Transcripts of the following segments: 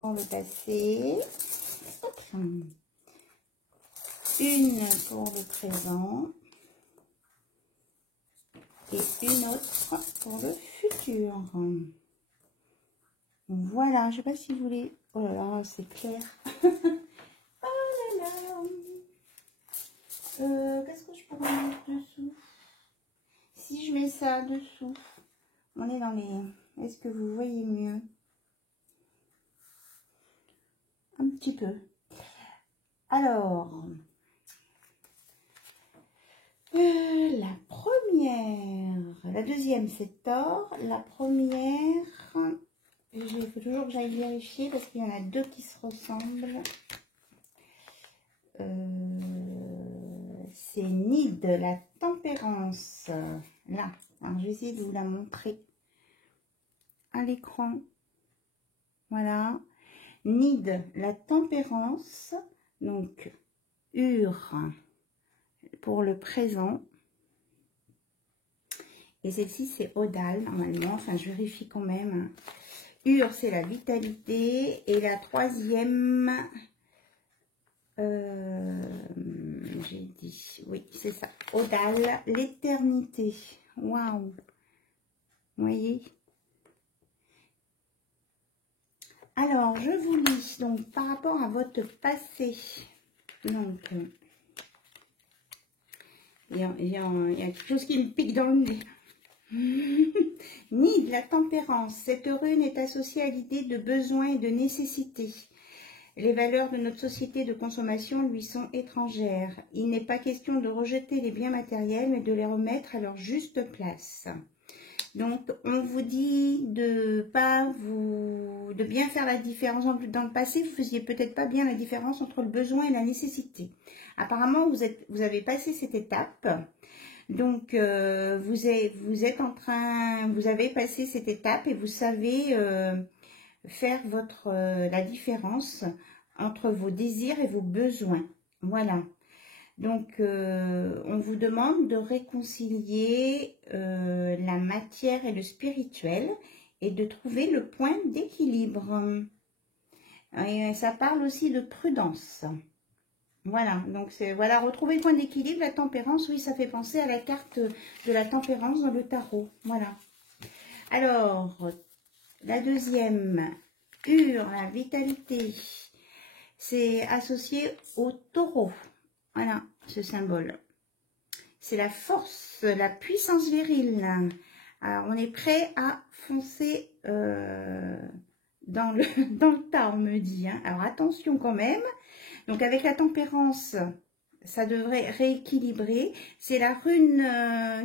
pour le passé. Hop. Une pour le présent. Et une autre pour le futur. Voilà, je sais pas si vous voulez... Oh là là, c'est clair. Oh là là. Qu'est-ce que je pourrais mettre dessous? Si je mets ça dessous, on est dans les... Est-ce que vous voyez mieux? Un petit peu. Alors, la première, la deuxième c'est Thor. La première, il faut toujours que j'aille vérifier parce qu'il y en a deux qui se ressemblent. C'est Nid, la tempérance. Là, alors je vais essayer de vous la montrer à l'écran. Voilà. Nid, la tempérance. Donc, Ur pour le présent. Et celle-ci, c'est Odal, normalement. Enfin, je vérifie quand même. Ur, c'est la vitalité. Et la troisième... j'ai dit, oui, c'est ça. Odal, l'éternité. Waouh! Vous voyez? Alors, je vous lis, donc, par rapport à votre passé. Donc, il y a quelque chose qui me pique dans le nez. Ni de la tempérance. Cette rune est associée à l'idée de besoin et de nécessité. Les valeurs de notre société de consommation lui sont étrangères. Il n'est pas question de rejeter les biens matériels, mais de les remettre à leur juste place. Donc, on vous dit de bien faire la différence. Dans le passé, vous faisiez peut-être pas bien la différence entre le besoin et la nécessité. Apparemment, vous avez passé cette étape. Donc, vous avez passé cette étape et vous savez faire la différence entre vos désirs et vos besoins. Voilà. Donc, on vous demande de réconcilier la matière et le spirituel et de trouver le point d'équilibre. Et ça parle aussi de prudence. Voilà, donc c'est voilà, retrouver le point d'équilibre, la tempérance, oui, ça fait penser à la carte de la tempérance dans le tarot. Voilà. Alors, la deuxième, Ur, la vitalité, c'est associé au taureau. Voilà, ce symbole. C'est la force, la puissance virile. Alors, on est prêt à foncer dans le tas, on me dit. Hein. Alors, attention quand même. Donc, avec la tempérance, ça devrait rééquilibrer. C'est la rune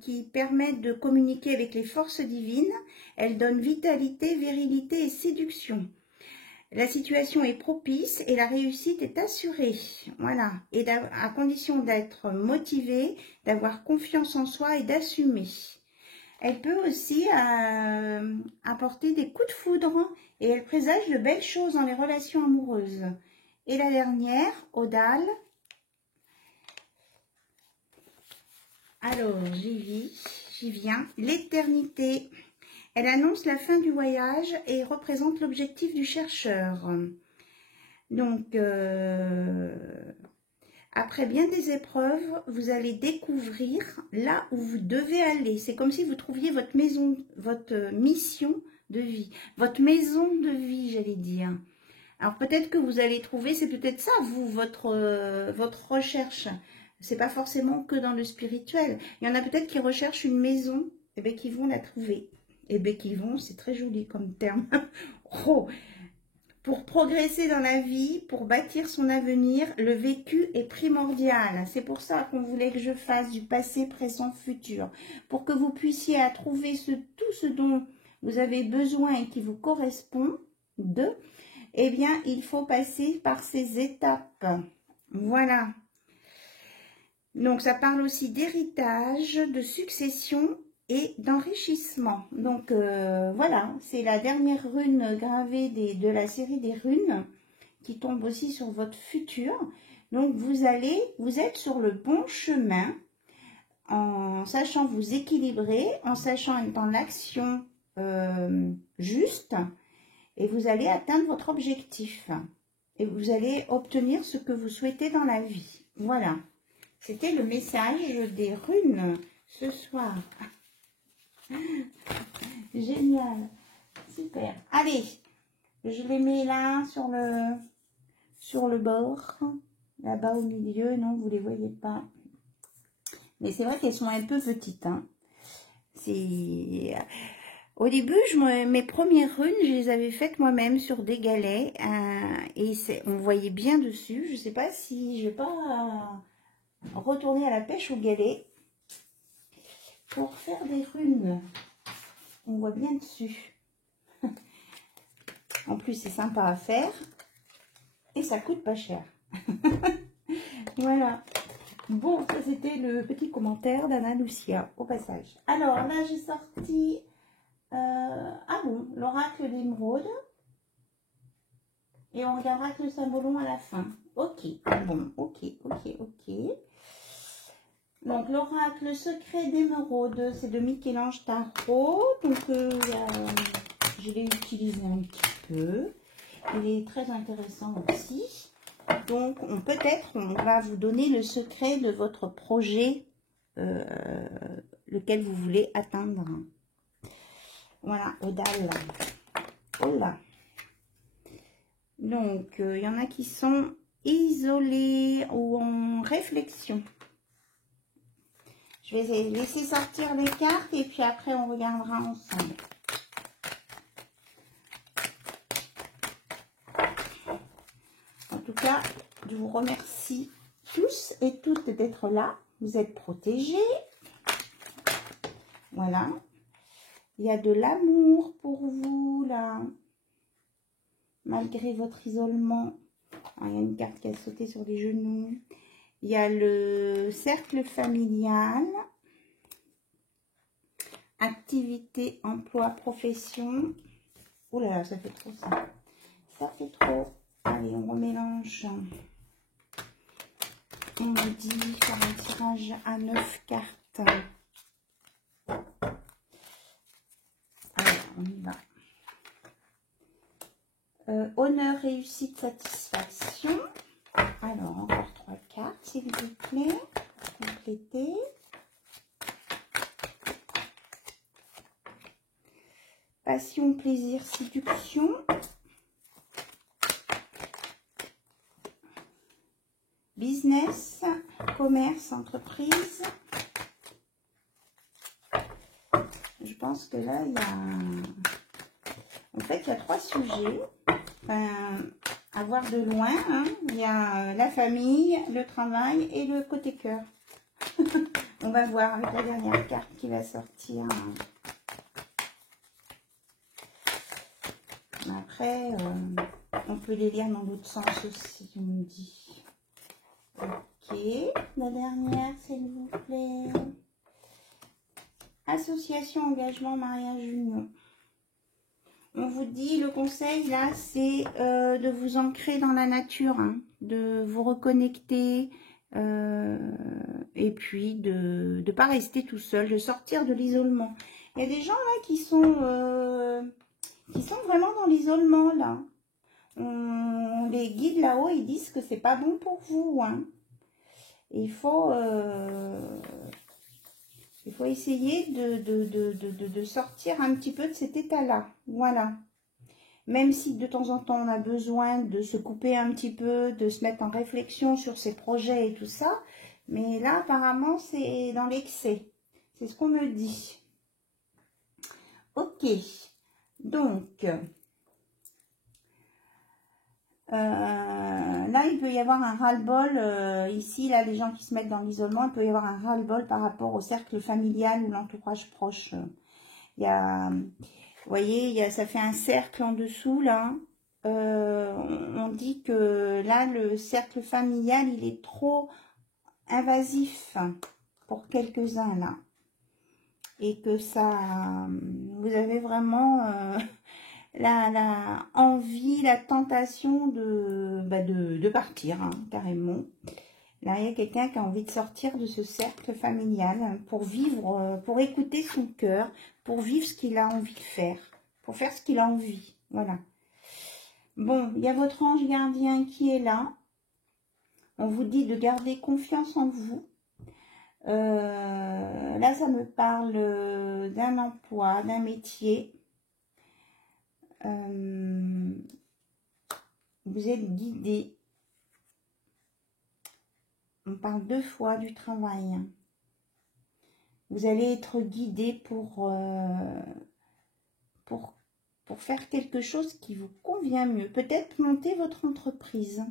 qui permet de communiquer avec les forces divines. Elle donne vitalité, virilité et séduction. La situation est propice et la réussite est assurée. Voilà. Et à condition d'être motivé, d'avoir confiance en soi et d'assumer. Elle peut aussi apporter des coups de foudre et elle présage de belles choses dans les relations amoureuses. Et la dernière, Odal. Alors, j'y viens. L'éternité. Elle annonce la fin du voyage et représente l'objectif du chercheur. Donc, après bien des épreuves, vous allez découvrir là où vous devez aller. C'est comme si vous trouviez votre maison, votre mission de vie. Votre maison de vie, j'allais dire. Alors, peut-être que vous allez trouver, c'est peut-être ça, vous, votre recherche. C'est pas forcément que dans le spirituel. Il y en a peut-être qui recherchent une maison, et bien qui vont la trouver. Et bien qui vont, c'est très joli comme terme. Oh. Pour progresser dans la vie, pour bâtir son avenir, le vécu est primordial. C'est pour ça qu'on voulait que je fasse du passé, présent, futur. Pour que vous puissiez trouver tout ce dont vous avez besoin et qui vous correspond eh bien, il faut passer par ces étapes. Voilà. Donc, ça parle aussi d'héritage, de succession et d'enrichissement. Donc, voilà, c'est la dernière rune gravée de la série des runes qui tombe aussi sur votre futur. Donc, vous êtes sur le bon chemin en sachant vous équilibrer, en sachant être dans l'action juste Et vous allez atteindre votre objectif. Et vous allez obtenir ce que vous souhaitez dans la vie. Voilà. C'était le message des runes ce soir. Génial. Super. Allez, je les mets là sur le bord. Là-bas au milieu. Non, vous ne les voyez pas. Mais c'est vrai qu'elles sont un peu petites. Hein. Au début, mes premières runes, je les avais faites moi-même sur des galets. Et on voyait bien dessus. Je ne sais pas si je vais pas retourner à la pêche au galet pour faire des runes. On voit bien dessus. En plus, c'est sympa à faire. Et ça coûte pas cher. Voilà. Bon, ça c'était le petit commentaire d'Anna Lucia au passage. Alors là, j'ai sorti... ah bon, l'oracle d'émeraude. Et on regardera que le symbolon à la fin. Ok, bon, ok. Donc l'oracle secret d'émeraude, c'est de Michel-Ange Tarot. Donc je l'ai utilisé un petit peu. Il est très intéressant aussi. Donc peut-être on va vous donner le secret de votre projet, lequel vous voulez atteindre. Voilà, Odal. Oh là. Donc, il y en a qui sont isolés ou en réflexion. Je vais laisser sortir les cartes et puis après, on regardera ensemble. En tout cas, je vous remercie tous et toutes d'être là. Vous êtes protégés. Voilà. Il y a de l'amour pour vous, là. Malgré votre isolement. Alors, il y a une carte qui a sauté sur les genoux. Il y a le cercle familial. Activité, emploi, profession. Oh là là, ça fait trop ça. Ça fait trop. Allez, on remélange. On me dit faire un tirage à 9 cartes. Alors, on y va. Honneur, réussite, satisfaction. Alors, encore 3 cartes, s'il vous plaît. Compléter. Passion, plaisir, séduction. Business, commerce, entreprise. Je pense que là, il y a... En fait, il y a 3 sujets. Enfin, à voir de loin. Hein. Il y a la famille, le travail et le côté cœur. On va voir avec la dernière carte qui va sortir. Après, on peut les lire dans l'autre sens aussi, on me dit. Ok, la dernière, s'il vous plaît. Association, engagement, mariage, union. On vous dit, le conseil, là, c'est de vous ancrer dans la nature, hein, de vous reconnecter, et puis de ne pas rester tout seul, de sortir de l'isolement. Il y a des gens, là, qui sont vraiment dans l'isolement, là. Les guides, là-haut, ils disent que c'est pas bon pour vous, hein. Il faut essayer de sortir un petit peu de cet état-là. Voilà. Même si de temps en temps, on a besoin de se couper un petit peu, de se mettre en réflexion sur ses projets et tout ça. Mais là, apparemment, c'est dans l'excès. C'est ce qu'on me dit. Ok. Donc, là, il peut y avoir un ras-le-bol. Ici, là, les gens qui se mettent dans l'isolement, il peut y avoir un ras-le-bol par rapport au cercle familial ou l'entourage proche. Il y a, vous voyez, ça fait un cercle en dessous, là. On dit que là, le cercle familial, il est trop invasif pour quelques-uns, là. Et que ça, vous avez vraiment... la envie, la tentation de partir, hein, carrément. Là, il y a quelqu'un qui a envie de sortir de ce cercle familial pour vivre, pour écouter son cœur, pour vivre ce qu'il a envie de faire, pour faire ce qu'il a envie. Voilà. Bon, il y a votre ange gardien qui est là. On vous dit de garder confiance en vous. Là, ça me parle d'un emploi, d'un métier. Vous êtes guidé. On parle 2 fois du travail. Vous allez être guidé pour faire quelque chose qui vous convient mieux. Peut-être monter votre entreprise.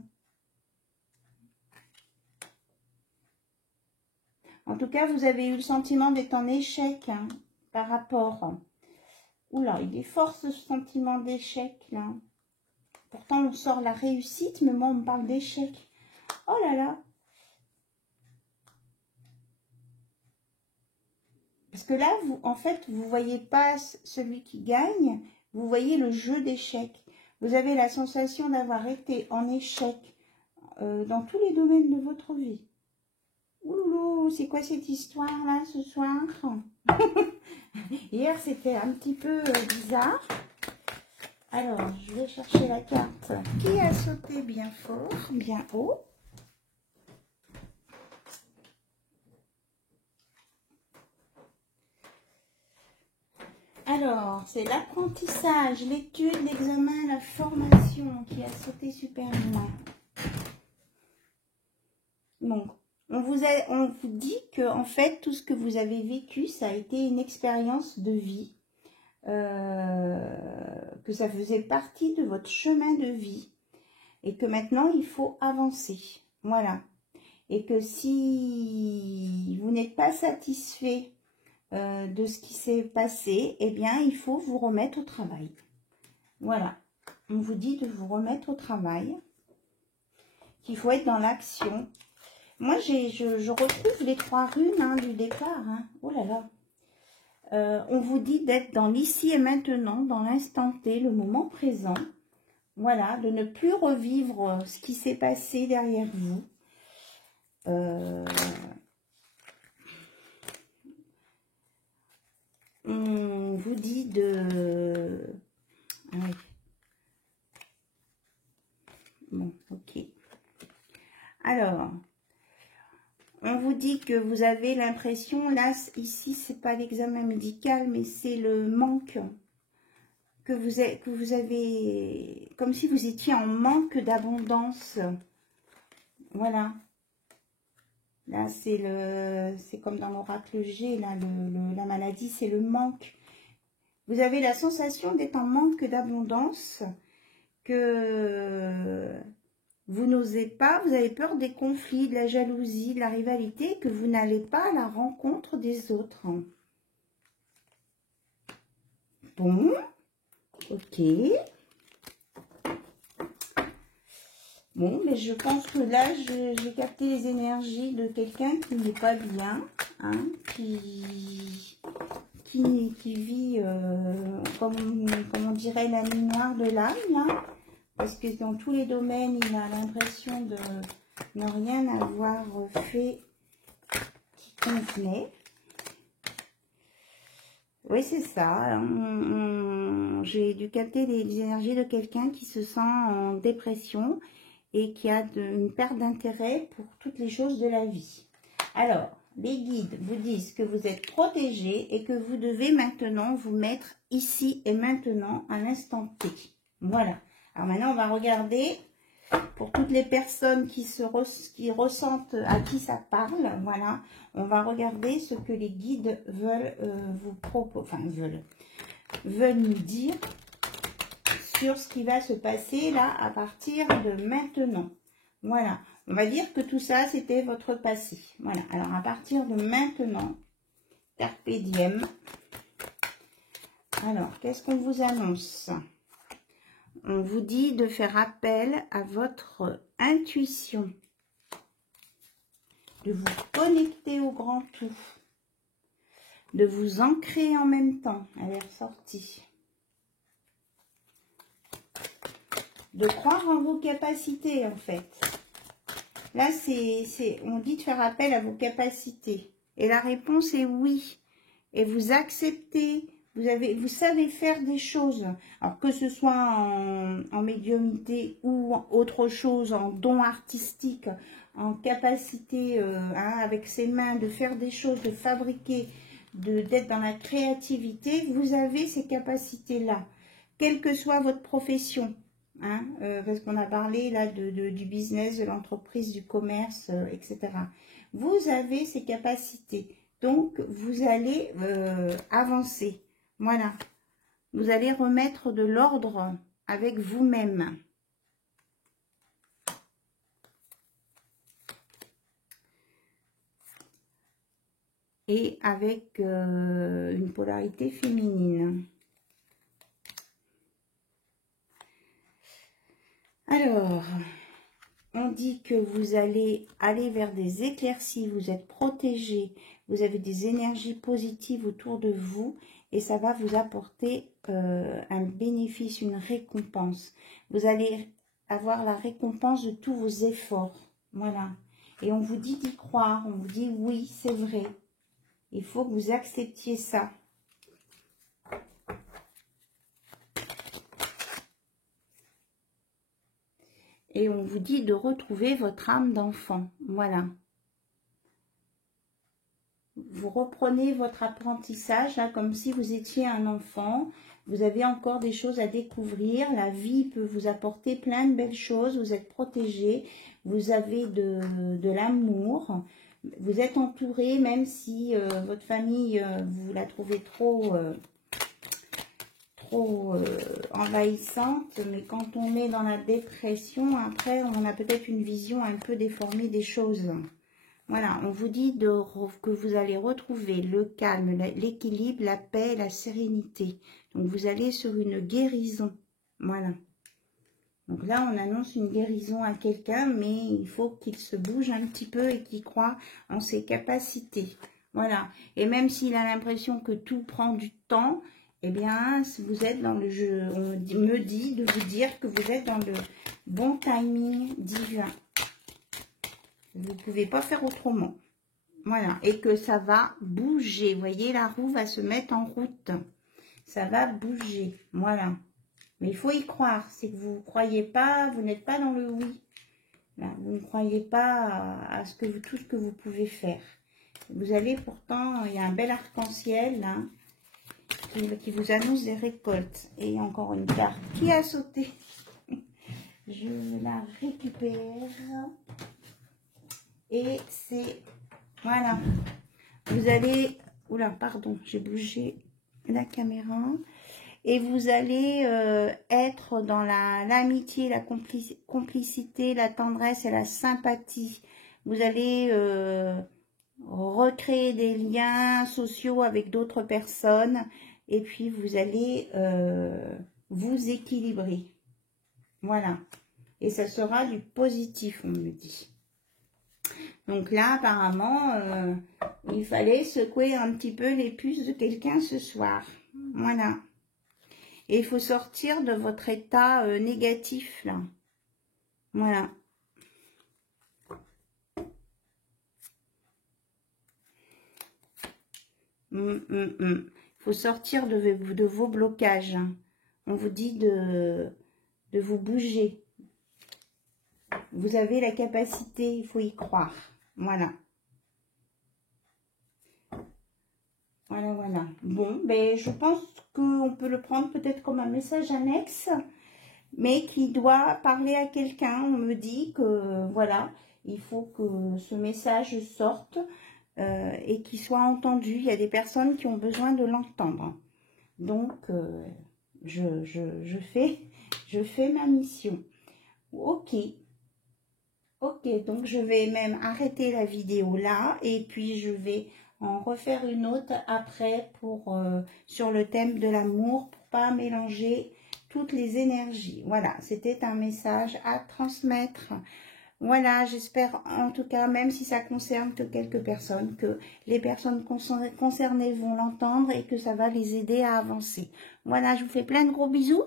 En tout cas, vous avez eu le sentiment d'être en échec par rapport... Oula, il est fort ce sentiment d'échec là. Pourtant, on sort la réussite, mais moi, on me parle d'échec. Oh là là. Parce que là, vous, en fait, vous ne voyez pas celui qui gagne, vous voyez le jeu d'échecs. Vous avez la sensation d'avoir été en échec dans tous les domaines de votre vie. Ouloulou, c'est quoi cette histoire-là ce soir? Hier, c'était un petit peu bizarre. Alors, je vais chercher la carte qui a sauté bien fort, bien haut. Alors, c'est l'apprentissage, l'étude, l'examen, la formation qui a sauté super loin. Donc, on vous dit que en fait, tout ce que vous avez vécu, ça a été une expérience de vie, que ça faisait partie de votre chemin de vie et que maintenant, il faut avancer. Voilà. Et que si vous n'êtes pas satisfait de ce qui s'est passé, eh bien, il faut vous remettre au travail. Voilà. On vous dit de vous remettre au travail, qu'il faut être dans l'action. Moi, je retrouve les 3 runes du départ. Oh là là. On vous dit d'être dans l'ici et maintenant, dans l'instant T, le moment présent. Voilà, de ne plus revivre ce qui s'est passé derrière vous. On vous dit de... Ah oui. Bon, ok. Alors, on vous dit que vous avez l'impression, là, ici, c'est pas l'examen médical, mais c'est le manque que vous avez, comme si vous étiez en manque d'abondance. Voilà. Là, c'est comme dans l'oracle G, là, la maladie, c'est le manque. Vous avez la sensation d'être en manque d'abondance, que vous n'osez pas, vous avez peur des conflits, de la jalousie, de la rivalité, que vous n'allez pas à la rencontre des autres. Bon, ok. Bon, mais je pense que là, j'ai capté les énergies de quelqu'un qui n'est pas bien, qui vit, comme on dirait, la nuit noire de l'âme, là, parce que dans tous les domaines, il a l'impression de ne rien avoir fait qui convenait. Oui, c'est ça. J'ai dû capter les énergies de quelqu'un qui se sent en dépression et qui a une perte d'intérêt pour toutes les choses de la vie. Alors, les guides vous disent que vous êtes protégés et que vous devez maintenant vous mettre ici et maintenant à l'instant T. Voilà. Alors maintenant, on va regarder pour toutes les personnes qui ressentent à qui ça parle. Voilà. On va regarder ce que les guides veulent vous proposer, enfin veulent nous dire sur ce qui va se passer là à partir de maintenant. Voilà, on va dire que tout ça c'était votre passé. Voilà, alors à partir de maintenant, carpe diem. Alors, qu'est-ce qu'on vous annonce? On vous dit de faire appel à votre intuition, de vous connecter au grand tout, de vous ancrer en même temps. Elle est ressortie. De croire en vos capacités, en fait. Là, on dit de faire appel à vos capacités. Et la réponse est oui. Et vous acceptez Vous savez faire des choses. Alors que ce soit en médiumnité ou autre chose, en don artistique, en capacité avec ses mains de faire des choses, de fabriquer, d'être dans la créativité, vous avez ces capacités-là. Quelle que soit votre profession. Parce qu'on a parlé là du business, de l'entreprise, du commerce, etc. Vous avez ces capacités. Donc, vous allez avancer. Voilà. Vous allez remettre de l'ordre avec vous-même. Et avec une polarité féminine. Alors, on dit que vous allez aller vers des éclaircies, vous êtes protégé, vous avez des énergies positives autour de vous et ça va vous apporter un bénéfice, une récompense. Vous allez avoir la récompense de tous vos efforts. Voilà. Et on vous dit d'y croire, on vous dit oui, c'est vrai. Il faut que vous acceptiez ça. Et on vous dit de retrouver votre âme d'enfant. Voilà. Vous reprenez votre apprentissage, là, comme si vous étiez un enfant. Vous avez encore des choses à découvrir. La vie peut vous apporter plein de belles choses. Vous êtes protégé. Vous avez de l'amour. Vous êtes entouré, même si votre famille, vous la trouvez trop envahissante, mais quand on est dans la dépression, après on a peut-être une vision un peu déformée des choses. Voilà, on vous dit que vous allez retrouver le calme, l'équilibre, la paix, la sérénité. Donc vous allez sur une guérison. Voilà. Donc là, on annonce une guérison à quelqu'un, mais il faut qu'il se bouge un petit peu et qu'il croit en ses capacités. Voilà. Et même s'il a l'impression que tout prend du temps, eh bien, vous êtes dans le jeu. On me dit de vous dire que vous êtes dans le bon timing divin. Vous ne pouvez pas faire autrement. Voilà. Et que ça va bouger. Vous voyez, la roue va se mettre en route. Ça va bouger. Voilà. Mais il faut y croire. C'est que vous ne croyez pas, vous n'êtes pas dans le oui. Là, vous ne croyez pas à tout ce que vous pouvez faire. Vous allez pourtant, il y a un bel arc-en-ciel là, qui vous annonce des récoltes. Et encore une carte qui a sauté. Je la récupère. Et c'est... Voilà. Vous allez... Oula, pardon, j'ai bougé la caméra. Et vous allez être dans l'amitié, la complicité, la tendresse et la sympathie. Vous allez recréer des liens sociaux avec d'autres personnes. Et puis, vous allez vous équilibrer. Voilà. Et ça sera du positif, on me dit. Donc là, apparemment, il fallait secouer un petit peu les puces de quelqu'un ce soir. Voilà. Et il faut sortir de votre état négatif, là. Voilà. Il faut sortir de vos blocages. Hein. On vous dit de vous bouger. Vous avez la capacité, il faut y croire. Voilà. Voilà, voilà. Bon, ben, je pense qu'on peut le prendre peut-être comme un message annexe, mais qui doit parler à quelqu'un. On me dit que, voilà, il faut que ce message sorte et qu'il soit entendu. Il y a des personnes qui ont besoin de l'entendre. Donc, je fais ma mission. Ok. Ok, donc je vais même arrêter la vidéo là et puis je vais en refaire une autre après sur le thème de l'amour pour pas mélanger toutes les énergies. Voilà, c'était un message à transmettre. Voilà, j'espère en tout cas, même si ça concerne que quelques personnes, que les personnes concernées vont l'entendre et que ça va les aider à avancer. Voilà, je vous fais plein de gros bisous.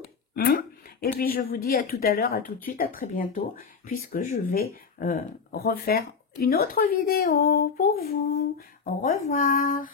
Et puis je vous dis à tout à l'heure, à tout de suite, à très bientôt, puisque je vais refaire une autre vidéo pour vous. Au revoir.